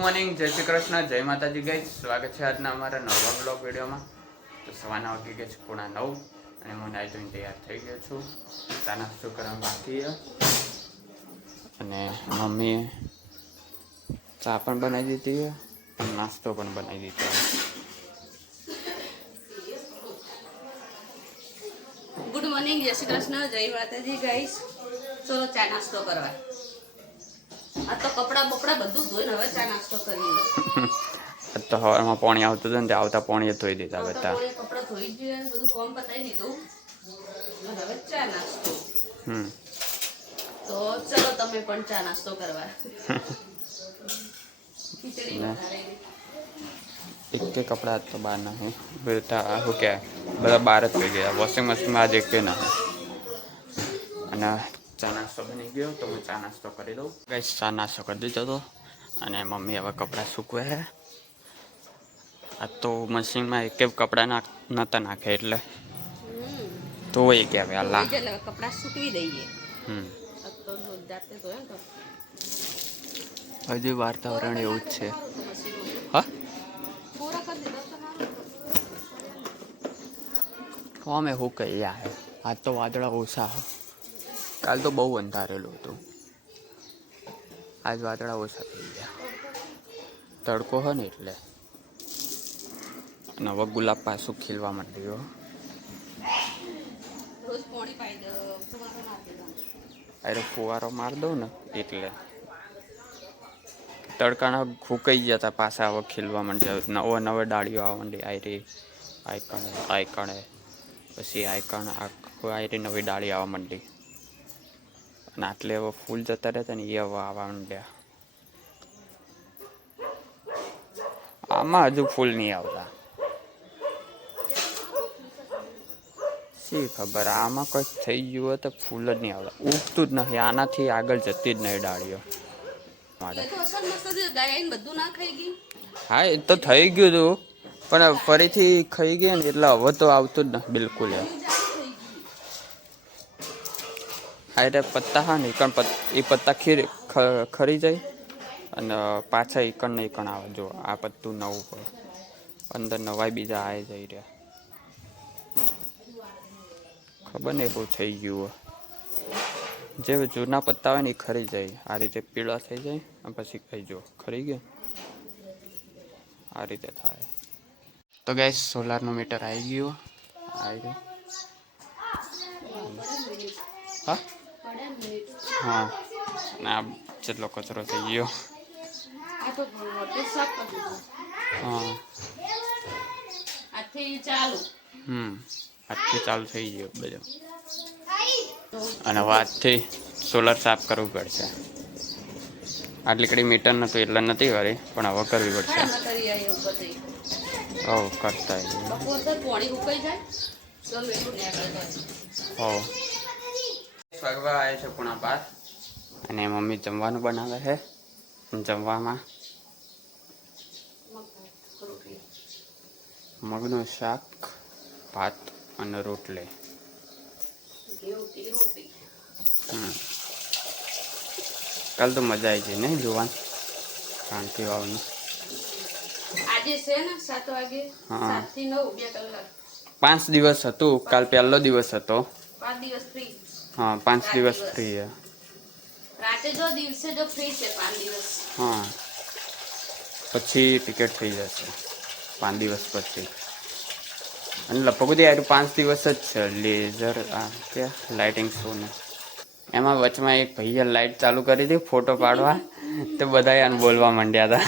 Morning, જય શ્રી કૃષ્ણ, જય માતાજી ગાઈસ. સ્વાગત છે આજના અમારા નવા બ્લોગ વિડીયોમાં. તો સવારના વાગી ગયા છે 9:30 અને હું નાઈ ધોઈને તૈયાર થઈ ગયો છું. ચા નાસ્તો કરવા બાકી અને મમ્મીએ ચા પણ બનાવી દીધી અને નાસ્તો પણ બનાવી દીધો. ગુડ મોર્નિંગ, જય શ્રી કૃષ્ણ, જય માતાજી ગાઈસ. ચલો ચા નાસ્તો કરવા. આ તો કપડા બપડા બધું ધોઈને હવે ચા નાસ્તો કરીએ. તો હવારમાં પાણી આવતું હતું ને આવતા પાણી ધોઈ દીધા બધા. કપડા ધોઈ દીધા, બધું કામ પતાવી દીધું. હવે ચા નાસ્તો. તો ચલો તમે પણ ચા નાસ્તો કરવા. ખીચડી બનાવી. એક કે કપડા તો બહાર ના હે બધા શું કે બધા બહાર જ થઈ ગયા. વોશિંગ મશીનમાં આજે કે ના અને ચા નાસ્તો બની ગયો તો હું ચા નાસ્તો કરી દઉં. ગાઈસ ચા નાસ્તો કરી દીધો હતો અને મમ્મી હવે કપડાં સૂકવે છે. આ તો મશીનમાં એક કપડાં નહોતા નાખે એટલે તો એ કે વહેલા કપડા સૂકવી દઈએ. હજુ વાતાવરણ એવું જ છે. હા અમે શું કહીએ આજ તો વાદળા ઓછા. કાલ તો બહુ અંધારેલું હતું. આજ વાદળા ઓછા થઈ ગયા. તડકો હોય ને એટલે. અને હવે ગુલાબ પાછું ખીલવા માંડ્યું. અરે ફુવારો માર દઉં ને એટલે તડકાના ફૂંકાઈ ગયા હતા પાછા હવે ખીલવા માંડ્યા. નવે ડાળીઓ આવવા માંડી. આયકણે પછી આયરી નવી ડાળી આવવા માંડી અને આટલે હવે ફૂલ જતા રહેતા ને એ હવે આવવા માંડ્યા. આમાં હજુ ફૂલ નહીં આવતા. શી ખબર આમાં કંઈક થઈ ગયું હોય તો ફૂલ જ નહીં આવતા. ઉગતું જ નથી. આનાથી આગળ જતી જ નહીં ડાળીઓ. હા એ તો થઈ ગયું હતું પણ ફરીથી ખાઈ ગયા ને એટલે હવે તો આવતું જ નથી બિલકુલ. આ પત્તા હા ને એ પત્તા ખરી જાય અને પાછા ઈકણ ને ઈકણ આવે. જો આ પત્તું નવું પડે અંદર નવાય બીજા આવી જઈ રહ્યા. ખબર નહીં શું થઈ ગયું. જે જૂના પત્તા હોય ને એ ખરી જાય. આ રીતે પીળા થઈ જાય અને પછી ખાઈ જો ખરી ગયા આ રીતે થાય. તો ગેસ સોલારનું મીટર આવી ગયું. હા હા અને આ જેટલો કચરો થઈ ગયો. હા આજથી ચાલુ થઈ ગયો બધું. અને આજથી સોલર સાફ કરવું પડશે. આટલી કડી મીટર નહોતું એટલે નથી કરી પણ હવે કરવી પડશે. કરતા સ્વાગવા આવે છે પૂણા 12 અને મમ્મી જમવાનું બનાવે છે. જમવામાં મગનું શાક, ભાત અને રોટલી. કાલ તો મજા આવી ગઈ નહીં જોવાનું શાંતિ વાવનું. આજે છે ને 7 વાગે 7 થી 9 2 કલાક. 5 દિવસ હતું. કાલ પહેલો દિવસ હતો. 5 દિવસ ફ્રી. હા 5 દિવસ ફ્રી છે. રાતે જો દિવસે જો ફ્રી છે 5 દિવસ. હા પછી ટિકિટ થઈ જશે 5 દિવસ પછી. અને લગભગ બધી આટલું 5 દિવસ જ છે. લેઝર કે લાઇટિંગ શો ને એમાં વચમાં એક ભાઈએ લાઇટ ચાલુ કરી હતી ફોટો પાડવા. તો બધા એને બોલવા માંડ્યા હતા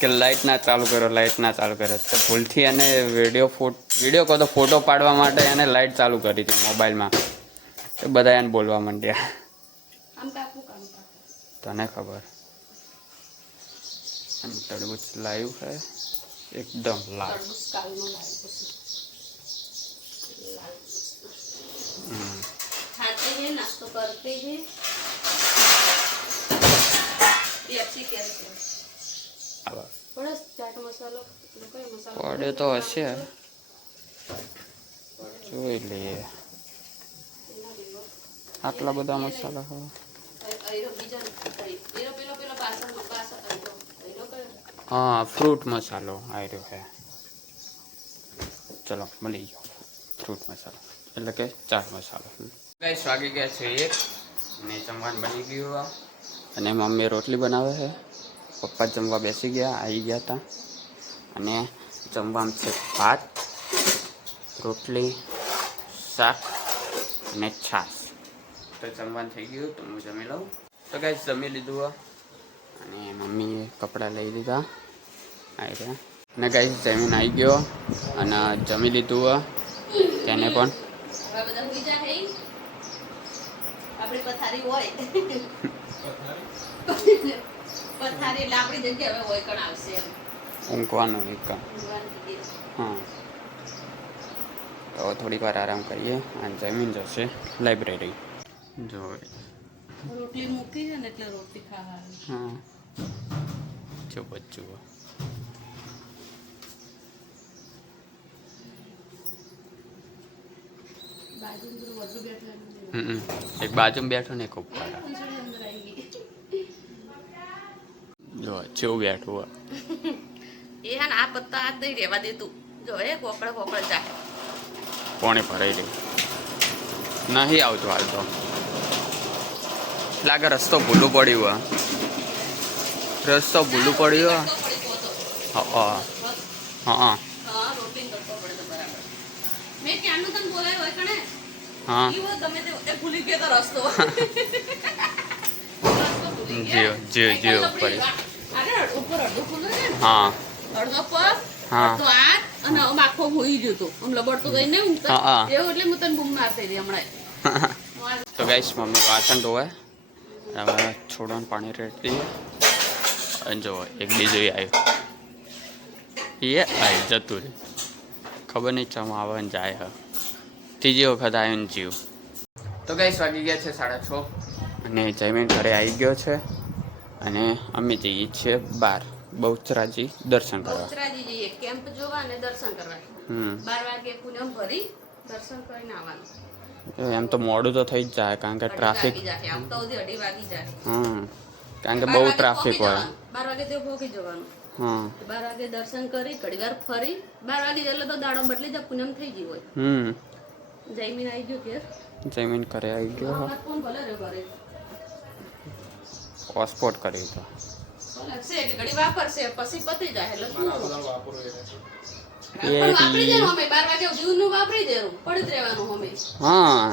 કે લાઇટ ના ચાલુ કરો, લાઇટ ના ચાલુ કરો. તો ભૂલથી એને વિડીયો કહો તો ફોટો પાડવા માટે એને લાઇટ ચાલુ કરી હતી મોબાઈલમાં. તો બધા એને બોલવા માંડ્યા. તને ખબર. અને તરબૂચ લાઈવ છે એકદમ લાલ. खाते हैं नाश्ता करते हैं ये अच्छी क्या है बड़ा चाट मसाला कोई मसाला પડે તો હશે જોઈ લઈએ. આટલા બધા મસાલા એનો બીજો નથી. એનો પેલો પાછળ એનો કયો? હા ફ્રૂટ મસાલો આવ્યો છે. ચલો મળી ગયો ફ્રૂટ મસાલો એટલે કે ચાટ મસાલો. ગાઈસ વાગી ગયા છે 1 અને જમવાનું બની ગયું અને મમ્મી રોટલી બનાવે છે. પપ્પા જમવા બેસી ગયા, આવી ગયા હતા અને જમવામાં છે ભાત, રોટલી, શાક અને છાશ. તો જમવાનું થઈ ગયું તો હું જમી લઉં. તો ગાઈસ જમી લીધું અને મમ્મીએ કપડાં લઈ લીધા આવી રહ્યા અને ગાઈસ જમીન આવી ગયો અને જમી લીધું તેને પણ. હવે બધા બીજા હે આપણી પથારી હોય પથારી એટલે આપણી જગ્યા હવે હોય કણ આવશે એમ ઊંઘવાનું એક ઊંઘવાની જગ્યા. હા. તો થોડીક વાર આરામ કરીએ અને જમીન જશે લાઇબ્રેરી. જો રોટલી મૂકી છે ને એટલે રોટલી ખાવાની. હા જો બચ્ચું બાજુ બધું બેઠા એક બાજુમાં બેઠો ને એક ઉપર. અંદર આવી ગઈ જો જેવું બેઠું એ હા ને આ પત્તા હાથ નહીં રહેવા દેતું. જો એ કોકડે જાય. પાણી ભરાઈ રહ્યું નહીં આવતું હાલ તો. લાગે રસ્તો ભૂલું પડ્યું રસ્તો ભૂલું પડ્યું. હા હા રોટલી કરતો પડે તો બરાબર. મેં ક્યાંનું તને બોલાય હોય કણે હા ઈ હોય ગમે તે ભૂલી ગયો તો રસ્તો જીવ પડી. અરે ઉપર અડધું ખુલ્લું છે ને હા અડધો પર હા. અડધો હાથ અને આમ આખો હોઈ ગયો તો આમ લબડતો ગઈ ને ઊંઘતા હા. એવું એટલે હું તને બૂમ મારતી હતી હમણાં. તો ગાઈસ મમ્મી વાસણ ધોવે હવે છોડવાનું પાણી રેડતી અને જો એક બીજું આવ્યું એ આવી જતું રહ્યું. ખબર નહીં ચમ આવે ને જાય હવે ત્રીજી વખત આવ્યો ને જીવ. તો ગાઈસ વાગી ગયા છે 6:30 અને જયમીન ઘરે આવી ગયો છે અને અમે જઈએ છીએ બહાર બહુચરાજી દર્શન કરવા. બહુચરાજી જઈએ કેમ્પ જોવા અને દર્શન કરવા. 12 વાગે પૂનમ ભરી દર્શન કરીને આવવાનું. એમ તો મોડું તો થઈ જ જાય કારણ કે ટ્રાફિક. આમ તો 2:30 વાગી જાય. કારણ કે બહુ ટ્રાફિક હોય. 12 વાગે તો પહોંચી જવાનું. હા 12 વાગે દર્શન કરી ઘડી વાર ફરી 12 વાગે એટલે તો દાડો બદલી જાય પૂનમ થઈ ગઈ હોય. જયમીન આવી ગયો ઘેર. જયમીન ઘરે આવી ગયો હા. ફોન ભલે રે ઘરે પાસપોર્ટ કરી તો છે કે ઘડી વાપરશે પછી પતી જાય એટલે પૂરું. એ વાપરી દેવાનું અમે 12 વાગે જીવનું વાપરી દેવાનું પડી જ રહેવાનું અમે. હા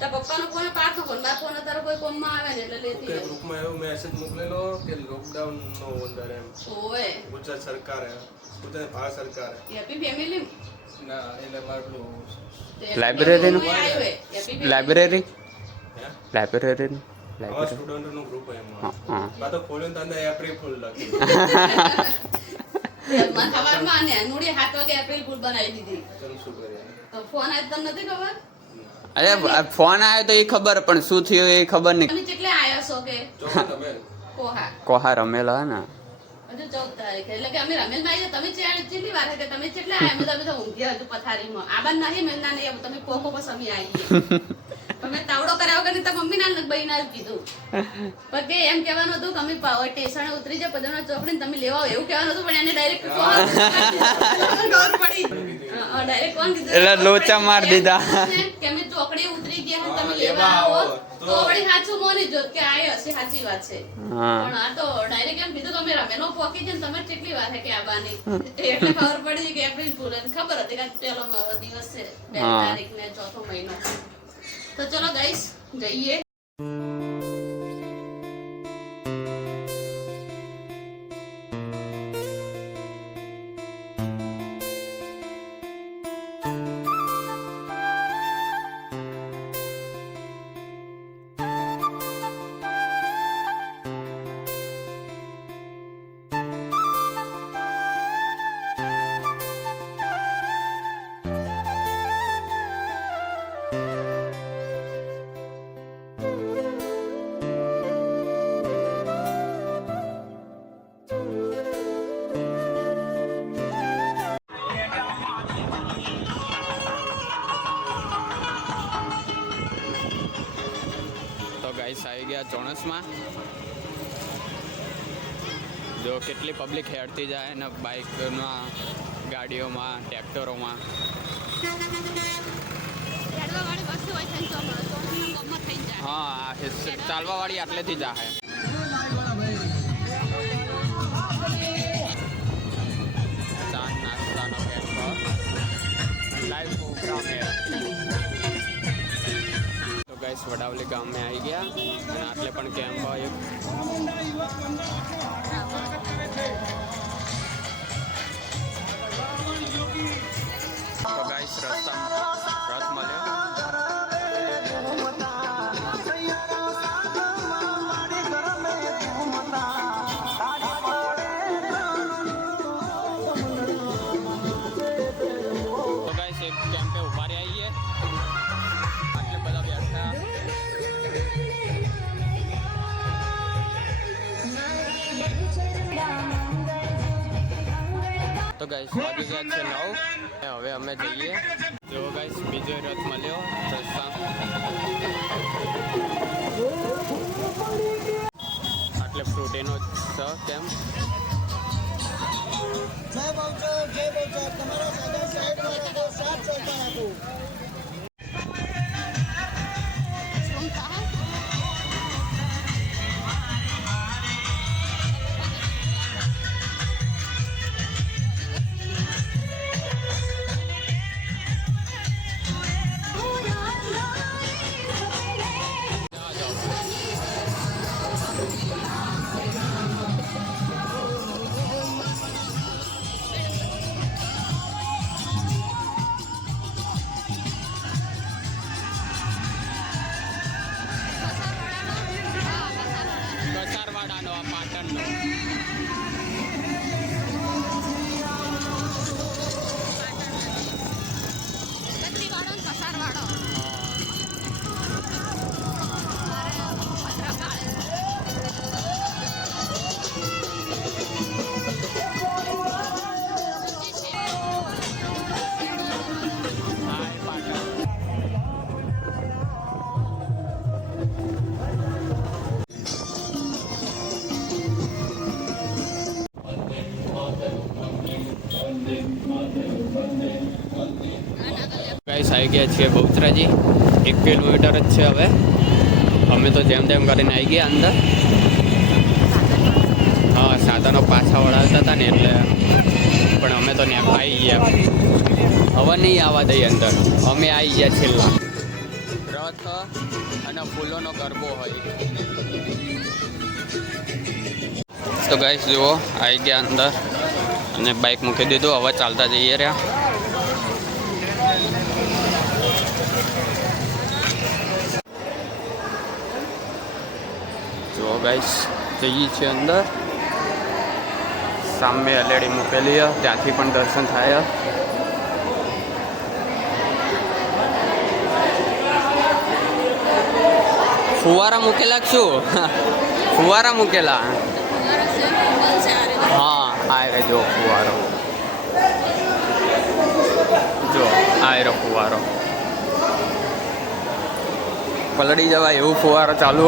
તાર પપ્પાનો ફોન પાડતો ફોન મારો ફોન તારો કોઈ કોમમાં આવે ને એટલે લેતી આવે. ગ્રુપમાં એવો મેસેજ મોકલેલો કે લોકડાઉન નો અંદર એમ ઓય ગુજરાત સરકારે ગુજરાત ભારત સરકારે હેપી ફેમિલી ના એટલે મારું લાઇબ્રેરીનું? લાઇબ્રેરી હે લાઇબ્રેરી આવા સ્ટુડન્ટ નું ગ્રુપ એમાં હા બા તો ખોલ્યો તો અંદર એપ્રિલ ફૂલ લખી સવારમાં ને નુડી 7 વાગે એપ્રિલ ફૂલ બનાવી દીધી. ચલ શું કરીએ તો ફોન આજ તમને નથી ખબર? અરે ફોન આવ્યો તો એ ખબર પણ શું થયું એ ખબર નહીં. તમે કેટલે આયા છો કે જો તમે કોહા કોહા રમેલા ને હજુ 14 તારીખે એટલે કે અમે રમેલમાં આવીએ તમે કેટલી વાર કે તમે કેટલા આયા અમે તો ઊંઘ્યા હજુ પથારીમાં આબાન નહીં મેલના નહીં તમે કોકો બસ અમે આવીએ તમે તાવડો કર્યા વગર તો મમ્મી ના બઈ ના કીધું પણ કે એમ કહેવાનું હતું કે અમે સ્ટેશને ઉતરી જાય પદમના ચોકડી તમે લેવા આવો એવું કહેવાનું હતું પણ એને ડાયરેક્ટ ડાયરેક્ટ કોણ કીધું એટલે લોચા માર દીધા કે અમે ચોકડી ઉતરી ગયા તમે લેવા આવો તો વળી સાચું મોની જોત કે આ હશે સાચી વાત છે પણ આ તો ડાયરેક્ટ એમ કીધું તમે રમેલો પોકી છે તમે કેટલી વાર છે કે આબાની એટલે ખબર પડી કે એપ્રિલ ફૂલ ખબર હતી કે પેલો દિવસ છે 2 તારીખ ને 4થો મહિનો. તો ચલો ગાઈસ જઈએ. ચોણસમાં. જો કેટલી પબ્લિક હેડતી જાય ને બાઇકમાં, ગાડીઓમાં, ટ્રેક્ટરોમાં. હા, ચાલવા વાળી આટલેથી જાય. ચા નાસ્તાનો કેમ્પ લાઈવ પ્રોગ્રામ હે. તો ગાઈસ વડાવલી ગામમાં આવી ગયા અને આટલે પણ કેમ્પ એક. તો ગાઈસ રસ્તામાં રથ મળ્યો. તો ગાઈસ એક કેમ્પે ઉભા રહ્યા છીએ. આટલે બધા બેઠા. તો ગાઈસ વાગી ગયા છે 9. હવે અમે જઈએ. જો ગાઈસ બીજો રથ મળ્યો રસ્તા. આટલે ફ્રૂટીનો છે કેમ. જય બહુચર તમારા સાદા સાહેબ સાથ સહકાર આપો. કસારવાડાનો આ પાટણનો. ગાઈસ આવી ગયા છીએ બહુચરાજી. 1 કિલોમીટર જ છે હવે. અમે તો જેમ તેમ કરીને આવી ગયા અંદર. હા, સાધનો પાછા વળાવતા હતા ને એટલે, પણ અમે તો ત્યાં આવી ગયા. હવે નહીં આવવા દઈએ અંદર. અમે આવી ગયા છેલ્લા. રથ અને ફૂલોનો ગરબો હોય. તો ગાઈસ જુઓ આવી ગયા અંદર અને બાઇક મૂકી દીધું. હવે ચાલતા જઈએ રહ્યા. જો ગાઈસ જઈએ છીએ અંદર. સામે LED મૂકેલી છે, ત્યાંથી પણ દર્શન થાય. ફુવારા મૂકેલા શું? ફુવારા મૂકેલા. હા, આ રે જો ફુવારો. જો આ રે ફુવારો. પલળી જવાય એવું ફુવારો ચાલુ.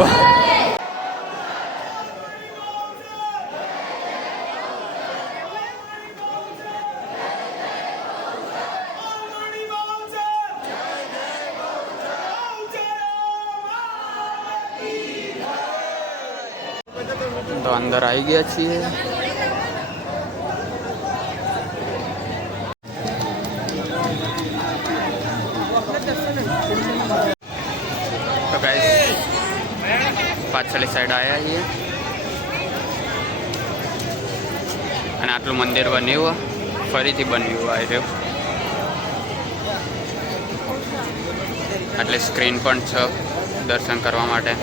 તો અંદર આવી ગયા છીએ. તો ગાઈસ પાછળની સાઈડ આવ્યા છીએ અને આટલું મંદિર બન્યું, ફરીથી બન્યું આવી રહ્યું. એટલે સ્ક્રીન પણ છે દર્શન કરવા માટે.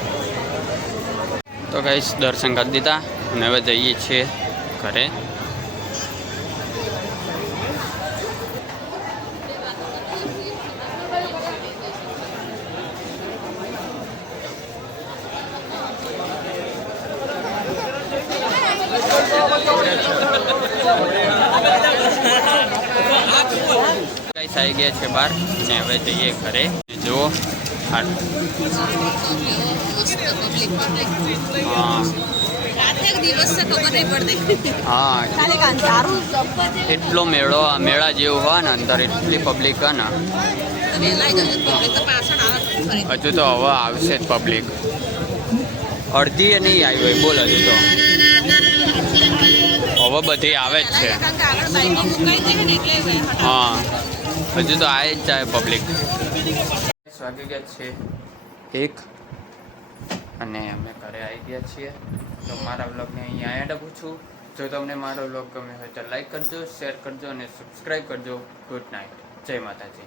તો ગાઈસ દર્શન કરી દીધા અને હવે જઈએ છીએ ઘરે. ગાઈસ આવી ગયા છે બહાર અને હવે જઈએ ઘરે. જુઓ હાલ. મસ્ત પબ્લિક હા રાતે એક દિવસ છે ખબર નહીં પડતી હા ખાલી કાંતારું જબ્બર છે એટલો મેળા જેવું હોય ને અંદર એટલી પબ્લિક હોય ને તો વહેલા જજો પબ્લિક તો પાછળ આવે ફરી હજુ તો હવે આવશે જ પબ્લિક અડધી એ નહીં આવી હોય બોલ હજુ તો હવે બધી આવે જ છે કારણ કે આગળ બાઈકો મુકાઈ જાય ને એટલે હટાવે. હા હજુ તો આવે જ જાય પબ્લિક વાગી ગયા છે 1 અને અમે ઘરે આવી ગયા છીએ તો મારા વ્લોગને અહીંયા એન્ડ આપું છું જો તમને મારો વ્લોગ ગમે હોય તો લાઈક કરજો શેર કરજો અને સબસ્ક્રાઈબ કરજો ગુડ નાઇટ જય માતાજી